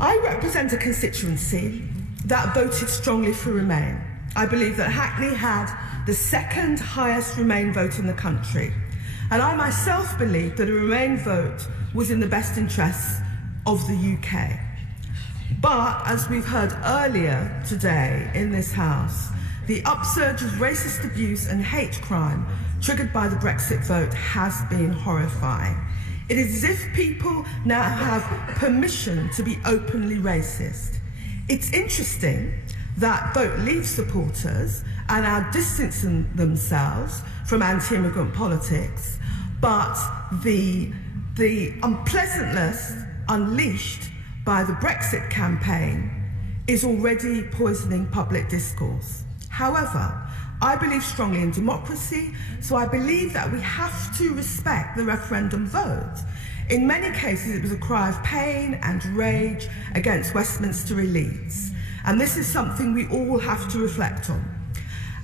I represent a constituency that voted strongly for Remain. I believe that Hackney had the second highest Remain vote in the country. And I myself believe that a Remain vote was in the best interests of the UK. But, as we've heard earlier today in this House, the upsurge of racist abuse and hate crime triggered by the Brexit vote has been horrifying. It is as if people now have permission to be openly racist. It's interesting that Vote Leave supporters are now distancing themselves from anti-immigrant politics, but the unpleasantness unleashed by the Brexit campaign is already poisoning public discourse. However, I believe strongly in democracy, so I believe that we have to respect the referendum vote. In many cases, it was a cry of pain and rage against Westminster elites, and this is something we all have to reflect on.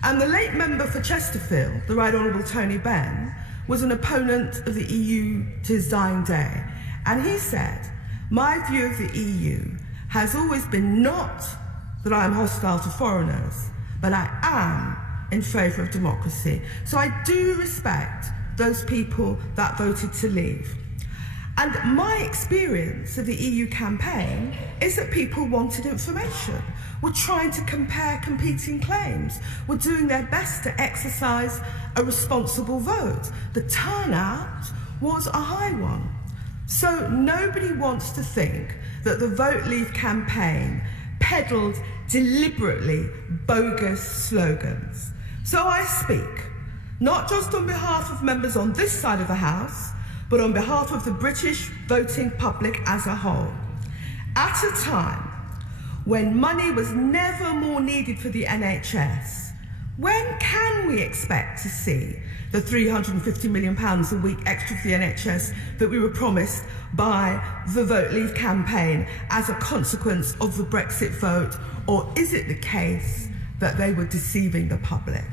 And the late member for Chesterfield, the Right Honourable Tony Benn, was an opponent of the EU to his dying day, and he said, "My view of the EU has always been not that I am hostile to foreigners, but I am in favour of democracy." So I do respect those people that voted to leave. And my experience of the EU campaign is that people wanted information, were trying to compare competing claims, were doing their best to exercise a responsible vote. The turnout was a high one. So nobody wants to think that the Vote Leave campaign peddled deliberately bogus slogans. So I speak, not just on behalf of members on this side of the House, but on behalf of the British voting public as a whole. At a time when money was never more needed for the NHS, when can we expect to see the £350 million a week extra for the NHS that we were promised by the Vote Leave campaign as a consequence of the Brexit vote? Or is it the case that they were deceiving the public?